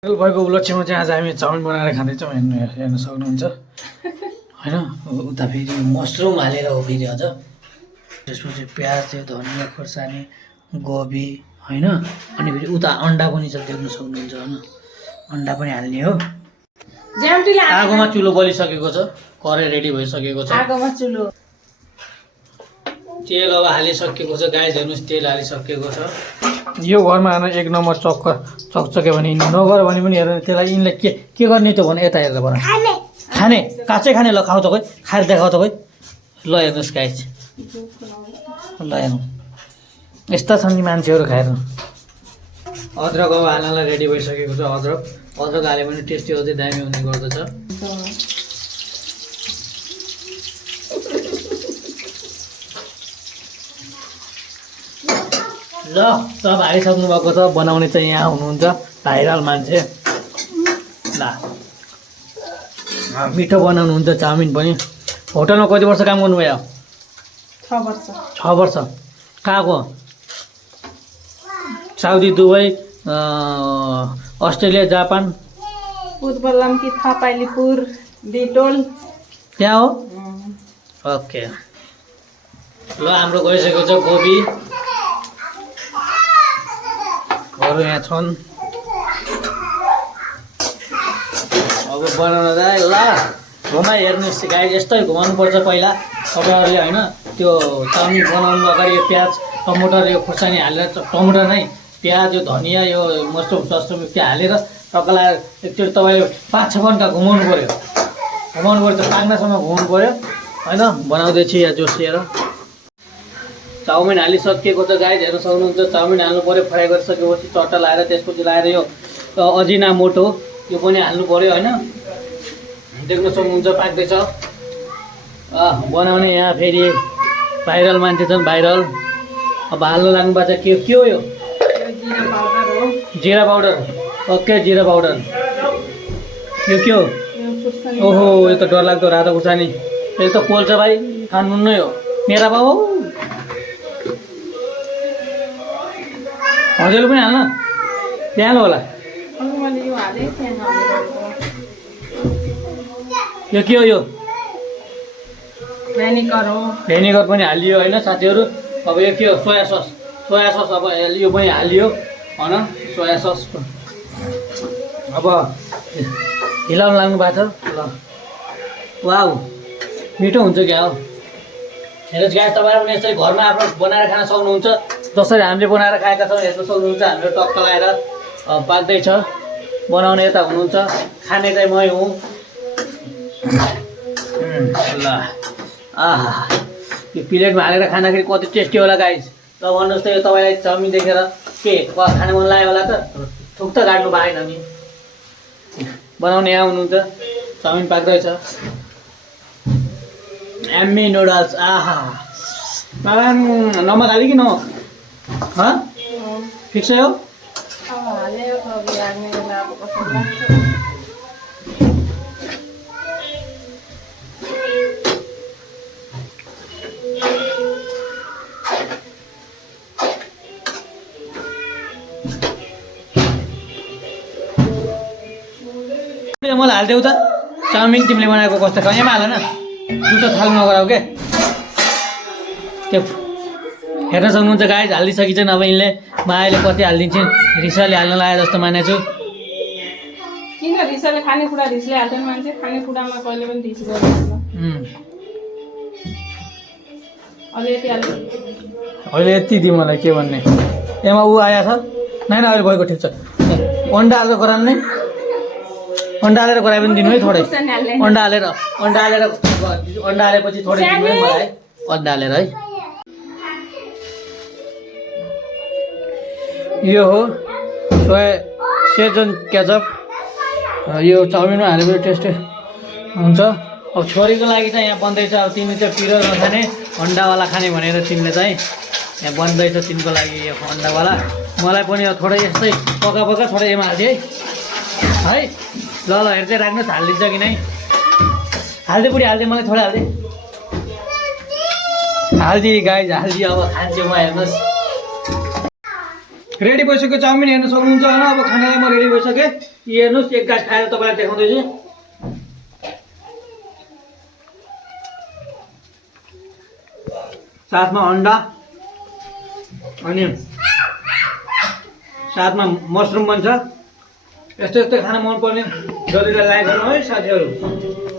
भएको उपलक्ष्यमा चाहिँ आज हामी चाउमिन बनाएर खाँदैछौँ। हेर्न सक्नुहुन्छ होइन। उता फेरि मसरुम हालेर हो फेरि अझ त्यसपछि प्याज धनियाँ खोर्सानी गोबी होइन। अनि फेरि उता अन्डा पनि छ देख्न सक्नुहुन्छ होइन। अन्डा पनि हाल्ने हो। आगोमा चुलो बलिसकेको छ, कराई रेडी भइसकेको छ। आगोमा चुलो तेल अब हालिसकेको छ गाइस, हेर्नुहोस् तेल हालिसकेको छ। यो घरमा आएर एक नम्बर चकचक्यो भने नगर भने पनि हेर त्यसलाई यिनले के गर्ने त भने यता हेरेर भन खाने काँचै खाने। ल खाऊ त खोइ, खाएर देखाऊ त खोइ। ल हेर्नुहोस् गाइस, ल हेर्नु यस्ता छन् नि मान्छेहरू खाएर। अदरक अब हाल्नलाई रेडी भइसकेको छ। अदरक हाल्यो भने टेस्टी अझै दामी हुने गर्दछ। ल सब हालिसक्नु भएको छ। बनाउने चाहिँ यहाँ हुनुहुन्छ भाइरल मान्छे। ल मिठो बनाउनुहुन्छ चाउमिन पनि। होटलमा कति वर्ष काम गर्नुभयो? 6 वर्ष। 6 वर्ष। कहाँको? साउदी, दुबई, अस्ट्रेलिया, जापान, पूर्वलम्की, थापाइलीपुर, बिटोल त्यहाँ हो। ओके ल हाम्रो गइसकेको छ गोबी हरू यहाँ छन्। अब बनाउन जाए। ल घुमाइ हेर्नुहोस् गाइस, यस्तै घुमाउनुपर्छ पहिला तपाईँहरूले होइन। त्यो चाउमिन बनाउनु अगाडि यो प्याज टमाटर यो खुर्सानी हालेर, टमाटर नै प्याज यो धनियाँ यो मसरुम ससरुम त्यो हालेर तपाईँलाई एकचोटि तपाईँले 5-6 घन्टा घुमाउनु पऱ्यो। त पाक्नासम्म घुमाउनु पऱ्यो होइन। बनाउँदैछु यहाँ जोसिएर। चाउमिन हालिसकिएको छ गाइस, हेर्न सक्नुहुन्छ। चाउमिन हाल्नु पऱ्यो, फ्राई गरिसकेपछि चट्टा लाएर त्यसपछि लाएर यो अजिनामोटो यो पनि हाल्नु पऱ्यो होइन। देख्न सक्नुहुन्छ पाक्दैछ। बनाउने यहाँ फेरि भाइरल मान्छे छन्, भाइरल। अब हाल्नु लाग्नु भएको छ। के हो यो? जिरा पाउडर। ओके जिरा पाउडर। यो के हो? ओहो यो त डरलाग्दो रातो खुर्सानी। यो त पोल्छ भाइ, खानु नै हो मेरा बाबु। हजुरले पनि हाल्न त्यहाँ होला। यो के हो? यो भेनिगर पनि हालियो होइन साथीहरू। अब यो के हो? सोया सस अब यो पनि हालियो होइन। सोया सस अब हिलाउनु लाग्नु भएको छ। ल वाउ मिठो हुन्छ क्या हो। हेर्नुहोस् गाइस, तपाईँहरू पनि यसरी घरमा आफ्नो बनाएर खान सक्नुहुन्छ। जसरी हामीले बनाएर खाएका छौँ हेर्न सक्नुहुन्छ। हाम्रो टक्क लगाएर पाक्दैछ। बनाउने यता हुनुहुन्छ, खाने चाहिँ मै हुँ। ल आहा यो प्लेटमा हालेर खाँदाखेरि कति टेस्टी होला गाइस। ल भन्नुहोस् त, यो तपाईँलाई चाउमिन देखेर के खाने मन लाग्यो होला त? थुक त गाड्नु भएन नि। बनाउने यहाँ हुनुहुन्छ। चाउमिन पाक्दैछ। एम्मी नुडल्स। आहा नमक हाल्यो कि न? फिक्सै हो। मलाई हालिदेऊ त चाउमिन तिमीले बनाएको कस्तो कहीँमा हाल न। दुईवटा थाल नगराऊ के। त्यो हेर्न सक्नुहुन्छ गाइस, हालिसकिन्छन्। अब यिनले मायाले कति हालिदिन्छन्। रिसाले हाल्न लाग्यो जस्तो मानेको छु। किन रिसाले? खानेकुरा रिसले हाल्छन् मान्छे। खानेकुरामा कहिले पनि रिस गर्दैन। अहिले यति दिउँ मलाई के भन्ने। एमा ऊ आएको छ नै न। अहिले गएको ठिक छ। अन्डा हालेर गराउनु नै। अन्डा हालेर गराए पनि दिनु है थोरै। अन्डा हालेपछि थोरै दिनु है मलाई। अन्डा हालेर है। यो हो सेजन केचप। यो चाउमिनमा हालेपछि टेस्टी हुन्छ। अब छोरीको लागि चाहिँ यहाँ बन्दैछ। अब तिमी चाहिँ पिरो नखाने अन्डावाला खाने भनेर तिमीले चाहिँ यहाँ बन्दैछ तिमीको लागि यो अन्डावाला। मलाई पनि अब थोरै यस्तै पका थोरै एमा हालिदिए है। ल हेर्दै राख्नुहोस् हालिदिन्छ कि नै। हालिदिए बुढी हालिदिए, मलाई थोरै हालिदिए गाइस, हालिदिए। अब खान्छु म। हेर्नुहोस् रेडी भइसक्यो चाउमिन हेर्न सक्नुहुन्छ होइन। अब खानालाई म रेडी भइसकेँ। हेर्नुहोस् एक गाँस खाएर तपाईँलाई देखाउँदैछु। साथमा अन्डा अनि साथमा मसरुम पनि छ। यस्तो यस्तो खाना मनपर्ने जतिलाई लाइक गर्नु है साथीहरू।